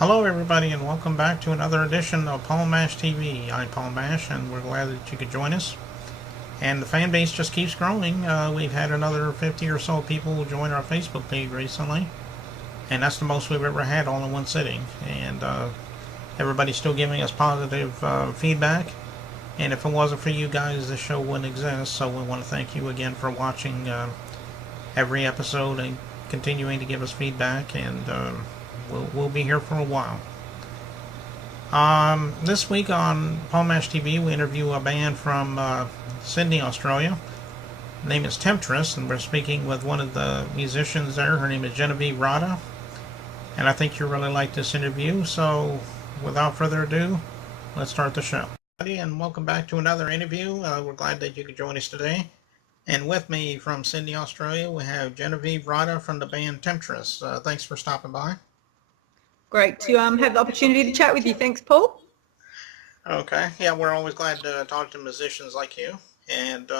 Hello, everybody, and welcome back to another edition of Paul Mash TV. I'm Paul Mash, and we're glad that you could join us. And the fan base just keeps growing. We've had another 50 or so people join our Facebook page recently, and that's the most we've ever had all in one sitting. And everybody's still giving us positive feedback. And if it wasn't for you guys, this show wouldn't exist. So we want to thank you again for watching every episode and continuing to give us feedback. And we'll be here for a while. This week on Paul Mash TV, we interview a band from Sydney, Australia. Her name is Temtris, and we're speaking with one of the musicians there. Her name is Genevieve Rodda, and I think you'll really like this interview. So, without further ado, let's start the show. And welcome back to another interview. We're glad that you could join us today. And with me from Sydney, Australia, we have Genevieve Rodda from the band Temtris. Thanks for stopping by. Great to have the opportunity to chat with you. Thanks, Paul. Okay. Yeah, we're always glad to talk to musicians like you. And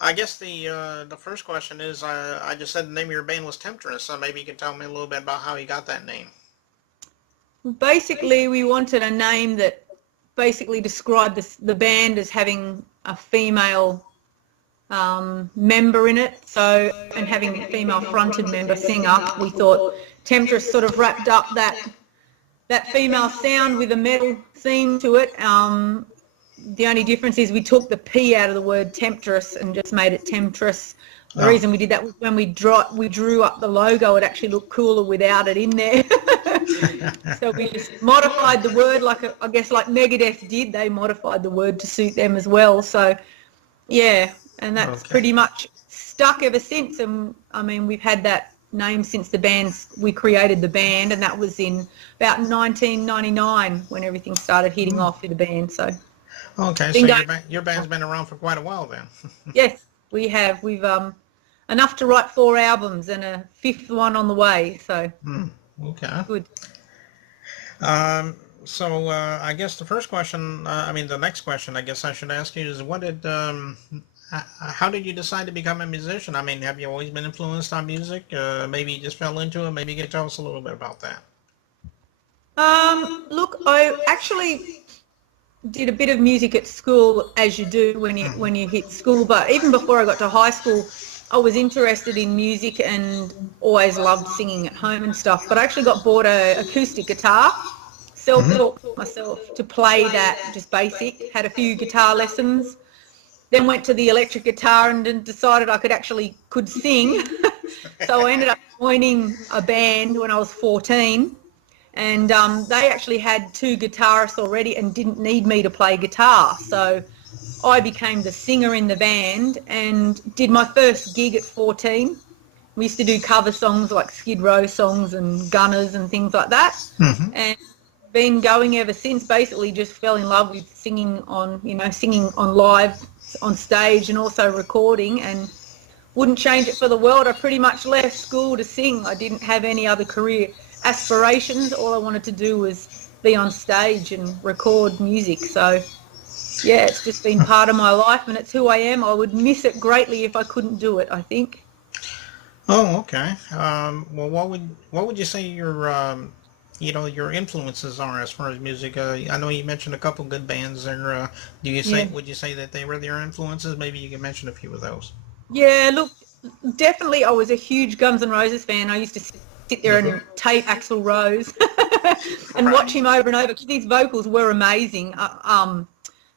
I guess the first question is, I just said the name of your band was Temtris, so maybe you can tell me a little bit about how you got that name. Basically, we wanted a name that basically described the band as having a female member in it, and having a female fronted member singer. We thought Temtris sort of wrapped up that female sound with a metal theme to it. The only difference is we took the P out of the word Temptress and just made it Temtris. The reason we did that was when we drew up the logo, it actually looked cooler without it in there. So we just modified the word, I guess like Megadeth did. They modified the word to suit them as well. So yeah, and that's pretty much stuck ever since. And I mean, we've had that name since we created the band, and that was in about 1999 when everything started hitting off with the band. So okay, so your band's been around for quite a while then. Yes, we have. We've enough to write 4 albums and a 5th one on the way. So okay, good. So I guess the first question, the next question I guess I should ask you is, how did you decide to become a musician? I mean, have you always been influenced on music? Maybe you just fell into it. Maybe you can tell us a little bit about that. Look, I actually did a bit of music at school, as you do when you hit school. But even before I got to high school, I was interested in music and always loved singing at home and stuff. But I actually got bought an acoustic guitar, self-taught myself to play that, just basic. Had a few guitar lessons. Then went to the electric guitar and then decided I could sing. So I ended up joining a band when I was 14, and they actually had 2 guitarists already and didn't need me to play guitar. So I became the singer in the band and did my first gig at 14. We used to do cover songs like Skid Row songs and Gunners and things like that. And been going ever since. Basically just fell in love with singing on live on stage and also recording, and wouldn't change it for the world. I pretty much left school to sing. I didn't have any other career aspirations. All I wanted to do was be on stage and record music. So yeah, it's just been part of my life and it's who I am. I would miss it greatly if I couldn't do it, I think. Oh, okay. Well, what would you say your influences are as far as music? I know you mentioned a couple good bands there. Would you say that they were your influences? Maybe you can mention a few of those. Yeah, look, definitely I was a huge Guns N' Roses fan. I used to sit there and tape Axl Rose and watch him over and over because his vocals were amazing.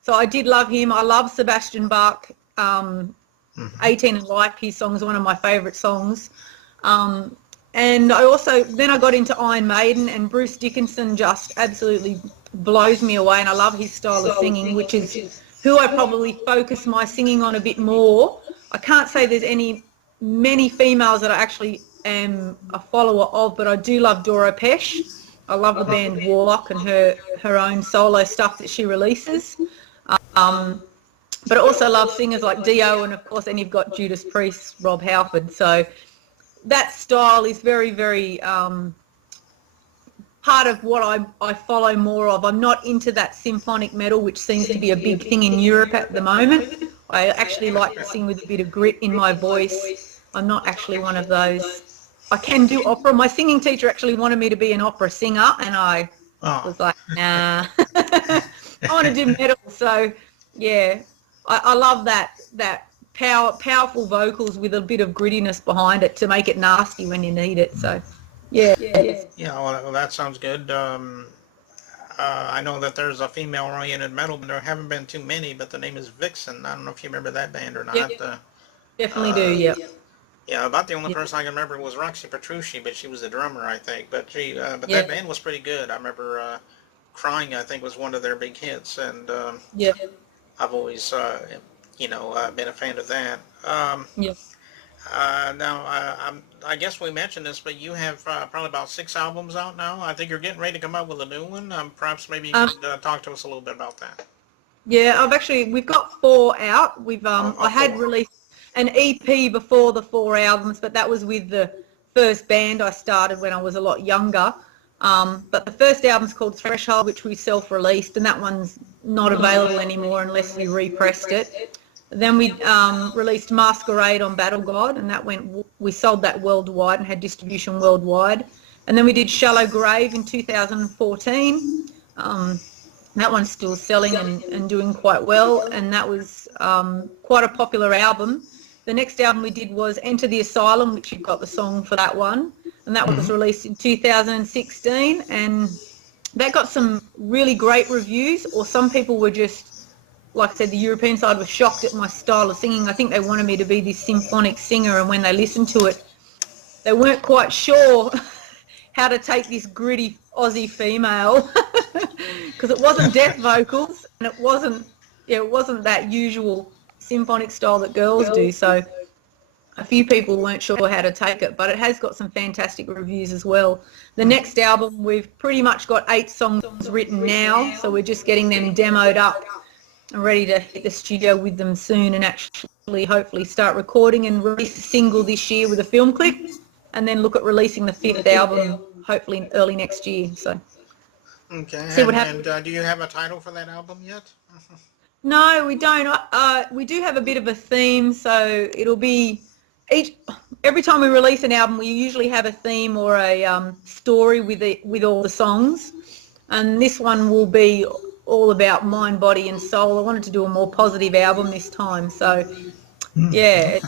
So I did love him. I love Sebastian Bach. 18 and Life, his song is one of my favourite songs. And then I got into Iron Maiden, and Bruce Dickinson just absolutely blows me away, and I love his style of singing, which is who I probably focus my singing on a bit more. I can't say there's many females that I actually am a follower of, but I do love Dora Pesh. I love the band Warlock and her own solo stuff that she releases. But I also love singers like Dio, and of course then you've got Judas Priest, Rob Halford. So that style is very, very part of what I follow more of. I'm not into that symphonic metal, which seems to be a big thing in Europe at the moment. I actually like to sing with a bit of grit in my voice. I'm not actually one of those I can do opera. My singing teacher actually wanted me to be an opera singer, and I was like, nah, I want to do metal. So, yeah, I love that powerful vocals with a bit of grittiness behind it to make it nasty when you need it. So, yeah. Yeah, well, that sounds good. I know that there's a female-oriented metal band. There haven't been too many, but the name is Vixen. I don't know if you remember that band or not. Yep, definitely do. Yeah. Yeah, about the only person I can remember was Roxy Petrucci, but she was the drummer, I think. But but Yeah. that band was pretty good. I remember "Crying," I think, was one of their big hits, and Yeah. I've always, been a fan of that. Yeah. Now, I guess we mentioned this, but you have probably about 6 albums out now. I think you're getting ready to come out with a new one. Perhaps maybe you could talk to us a little bit about that. Yeah, we've got 4 out. I had 4. released an EP before the 4 albums, but that was with the first band I started when I was a lot younger. But the first album's called Threshold, which we self-released, and that one's not available anymore unless we repressed it. Then we released Masquerade on Battle God, and we sold that worldwide and had distribution worldwide. And then we did Shallow Grave in 2014. That one's still selling and doing quite well, and that was quite a popular album. The next album we did was Enter the Asylum, which you've got the song for that one, and that was released in 2016, and that got some really great reviews, or some people were just, like I said, the European side was shocked at my style of singing. I think they wanted me to be this symphonic singer, and when they listened to it, they weren't quite sure how to take this gritty Aussie female, because it wasn't death vocals, and it wasn't that usual symphonic style that girls do. So a few people weren't sure how to take it, but it has got some fantastic reviews as well. The next album, we've pretty much got 8 songs written now, so we're just getting them demoed up and ready to hit the studio with them soon, and actually hopefully start recording and release a single this year with a film clip, and then look at releasing the 5th album hopefully early next year. So Okay. See what happens. And do you have a title for that album yet? no, we don't. We do have a bit of a theme, so it'll be every time we release an album, we usually have a theme or a story with all the songs, and this one will be all about mind, body, and soul. I wanted to do a more positive album this time, so yeah, it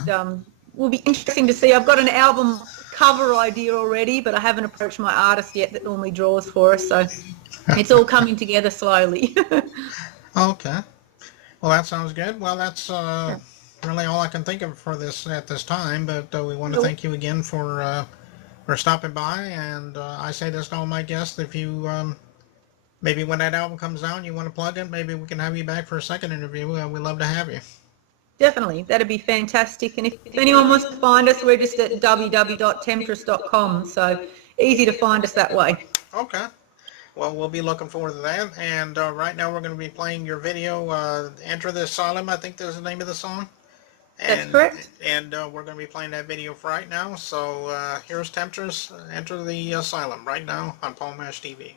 will be interesting to see. I've got an album cover idea already, but I haven't approached my artist yet that normally draws for us, so it's all coming together slowly. Okay. Well, that sounds good. Well, that's really all I can think of for this at this time. But we want to thank you again for stopping by. And I say this to all my guests: if you maybe when that album comes out, and you want to plug it, maybe we can have you back for a second interview. We'd love to have you. Definitely, that'd be fantastic. And if anyone wants to find us, we're just at www.temtris.com, so easy to find us that way. Okay. Well, we'll be looking forward to that. And right now we're going to be playing your video, Enter the Asylum, I think that's the name of the song. And, That's correct. And we're going to be playing that video for right now. So here's Temtris, Enter the Asylum, right now on Paul Mash TV.